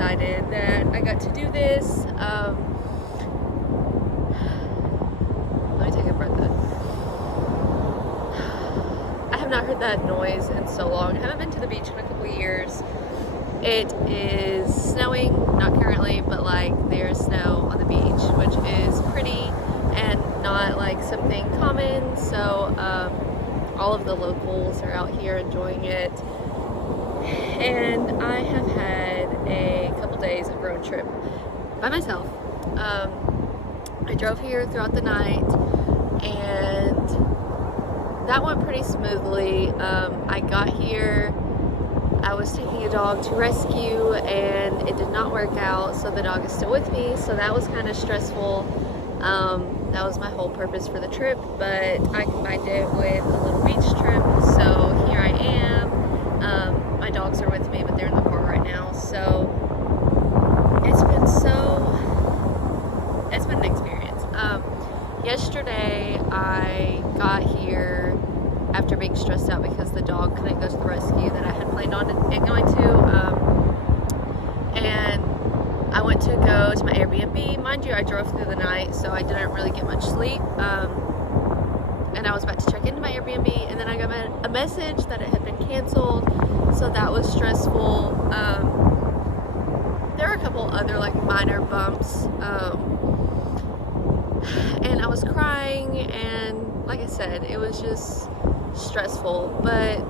excited that I got to do this. Let me take a breath in. I have not heard that noise in so long. I haven't been to the beach in a couple of years. It is snowing, not currently, but like there's snow on the beach, which is pretty and not like something common. So all of the locals are out here enjoying it. And I have had a couple days of road trip by myself. I drove here throughout the night and that went pretty smoothly. I got here, I was taking a dog to rescue and it did not work out, so the dog is still with me, so that was kind of stressful. That was my whole purpose for the trip, but I combined it with a little beach trip, so here I am. My dogs are with me, but they're in the car right now, so it's been an experience. Yesterday I got here after being stressed out because the dog couldn't go to the rescue that I had planned on it going to, and I went to go to my Airbnb. Mind you, I drove through the night, so I didn't really get much sleep, and I was about to check into my Airbnb, and then I got a message that it had been canceled, so that was stressful. There were a couple other like minor bumps, and I was crying, and like I said, it was just stressful, but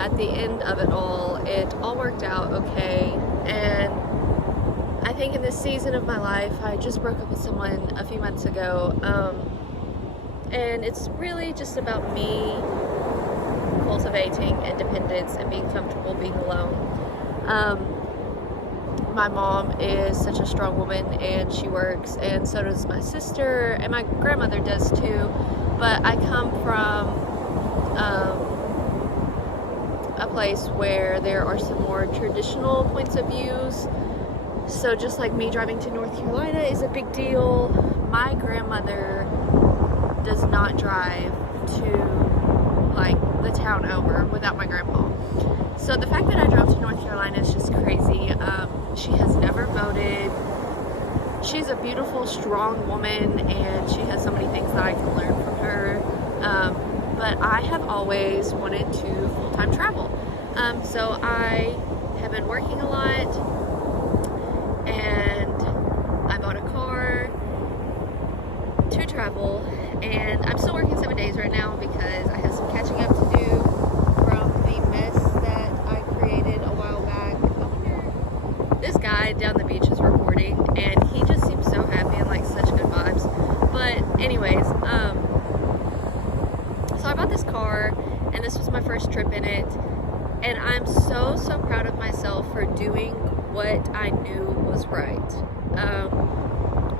at the end of it all worked out okay. And I think in this season of my life, I just broke up with someone a few months ago, and it's really just about me cultivating independence and being comfortable being alone. My mom is such a strong woman and she works, and so does my sister, and my grandmother does too, but I come from a place where there are some more traditional points of views. So just like me driving to North Carolina is a big deal, my grandmother does not drive to like the town over without my grandpa. So the fact that I drove to North Carolina is just crazy. She has never voted. She's a beautiful, strong woman, and she has so many things that I can learn from her. But I have always wanted to full-time travel. So I have been working a lot, and I bought a car to travel, and I'm still working 7 days right now because I have some catching up to do from the mess that I created a while back. I wonder, this guy down the beach is recording, and he just seems so happy and like such good vibes. But anyways, so I bought this car, and this was my first trip in it, and I'm so proud of myself for doing what I knew was right.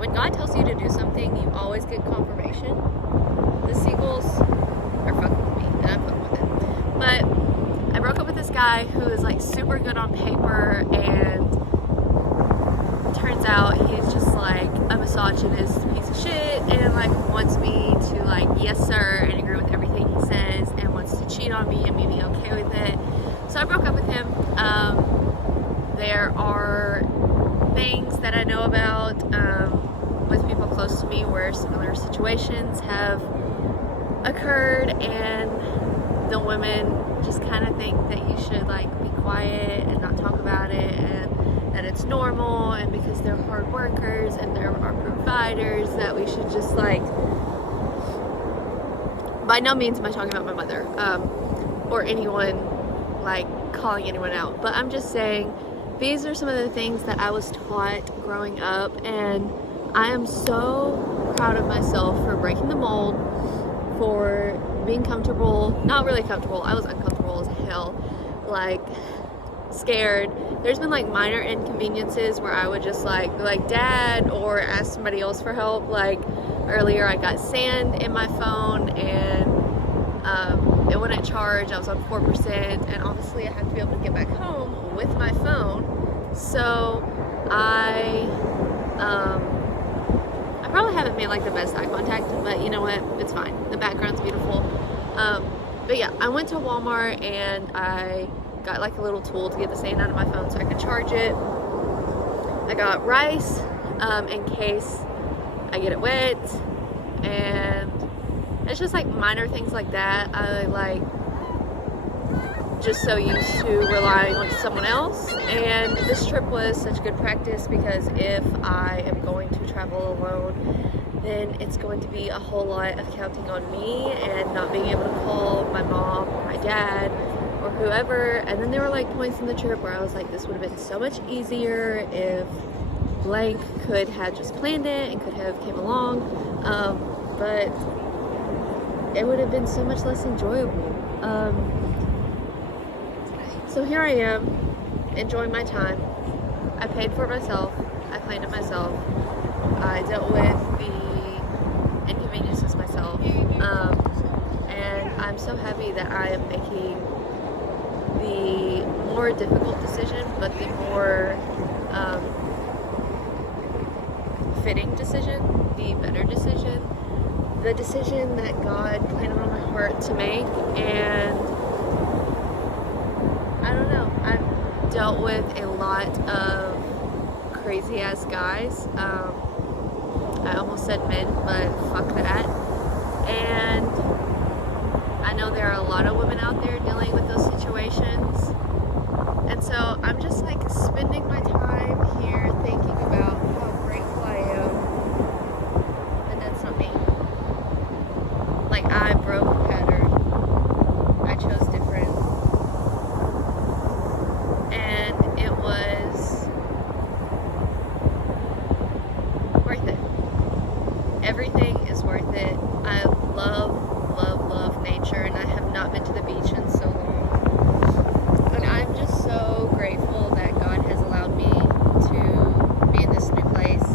When God tells you to do something, you always get confirmation. The seagulls are fucking with me, and I'm fucking with it. But I broke up with this guy who is like super good on paper, and turns out he's just like a misogynist piece of shit, and like wants me to like yes sir and agree with everything he says, and wants to cheat on me and me be okay with it. So I broke up with him. There are things that I know about with people close to me where similar situations have occurred, and the women just kind of think that you should like be quiet and not talk about it, and that it's normal, and because they're hard workers and they're our providers, that we should just like, by no means am I talking about my mother or anyone like calling anyone out, but I'm just saying these are some of the things that I was taught growing up, and I am so proud of myself for breaking the mold, for being comfortable. Not really comfortable, I was uncomfortable as hell, like scared. There's been like minor inconveniences where I would just like be like dad, or ask somebody else for help. Like earlier I got sand in my phone, and it wouldn't charge. I was on 4%, and obviously I have to be able to get back home with my phone. So I probably haven't made like the best eye contact, but you know what, it's fine. The background's beautiful. But yeah, I went to Walmart and I got like a little tool to get the sand out of my phone so I could charge it. I got rice in case I get it wet, and it's just like minor things like that. I like just so used to relying on someone else, and this trip was such good practice because if I am going to travel alone, then it's going to be a whole lot of counting on me and not being able to call my mom or my dad or whoever. And then there were like points in the trip where I was like, this would have been so much easier if blank could have just planned it and could have came along, but it would have been so much less enjoyable. So here I am, enjoying my time. I paid for it myself, I planned it myself, I dealt with the inconveniences myself, and I'm so happy that I am making the more difficult decision, but the more fitting decision, the better decision, the decision that God planted on my heart to make. And I don't know, I've dealt with a lot of crazy ass guys. I almost said men, but fuck that. And I know there are a lot of women out there dealing with those situations. And so I'm just like spending my time here thinking about how grateful I am. And that's not me. Like, I broke the pattern. I chose different. And it was worth it. Everything is worth it. I love nature, and I have not been to the beach in so long. And I'm just so grateful that God has allowed me to be in this new place.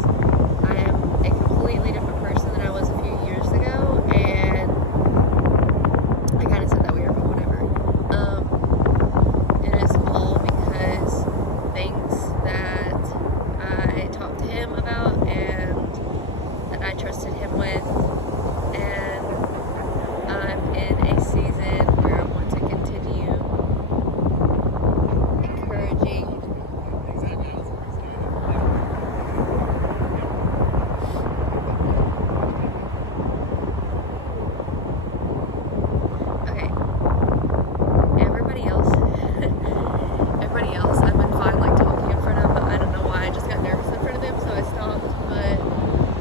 I am a completely different person than I was a few years ago, and I kind of said that weird, but whatever. It is all because things that I talked to Him about and that I trusted Him with. And I'm in a season where I want to continue encouraging everybody else I've been fine like talking in front of, but I don't know why I just got nervous in front of them, so I stopped. But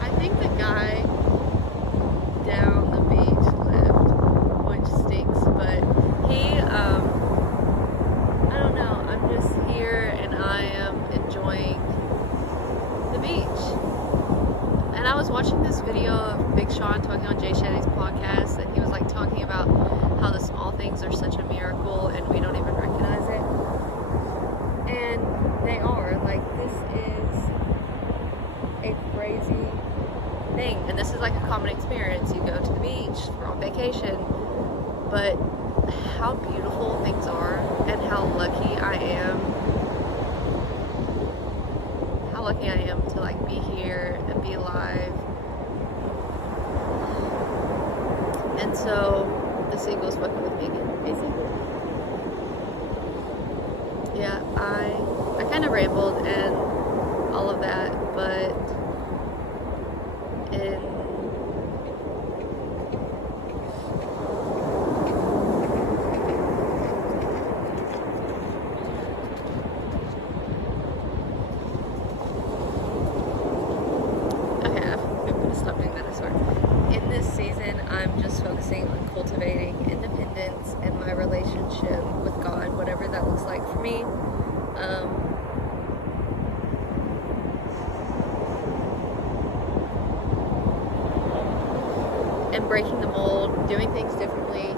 I think the guy down the beach left, which stinks, but he, I don't know, I'm just here and I am enjoying the beach. And I was watching this video of Big Sean talking on Jay Shetty's podcast, and he was like talking about how the small things are such a miracle and we don't even recognize it. And they are. Like, this is a crazy thing, and this is like a common experience. You go to the beach, we're on vacation, but how beautiful things are and how lucky I am to like be here and be alive. And so the seagulls fucking with me again. Hey, seagull. Yeah, I kind of rambled and all of that, but in this season, I'm just focusing on cultivating independence and my relationship with God, whatever that looks like for me. And breaking the mold, doing things differently.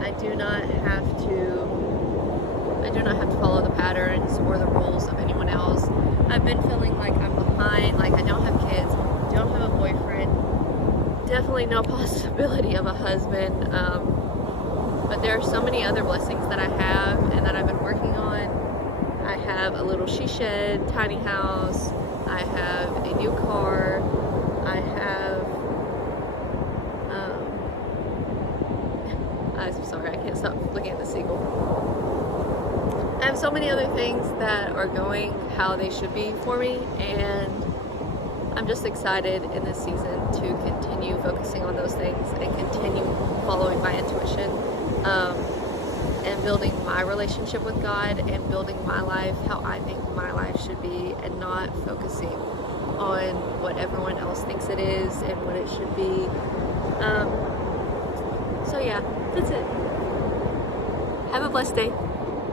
I do not have to follow the patterns or the rules of anyone else. I've been feeling like I'm behind, like I don't have kids, don't have a boyfriend, definitely no possibility of a husband, but there are so many other blessings that I have and that I've been working on. I have a little she shed, tiny house, I have a new car, I have I'm sorry, I can't stop looking at the seagull. I have so many other things that are going how they should be for me, and I'm just excited in this season to continue focusing on those things and continue following my intuition, and building my relationship with God and building my life how I think my life should be, and not focusing on what everyone else thinks it is and what it should be. So yeah, that's it. Have a blessed day.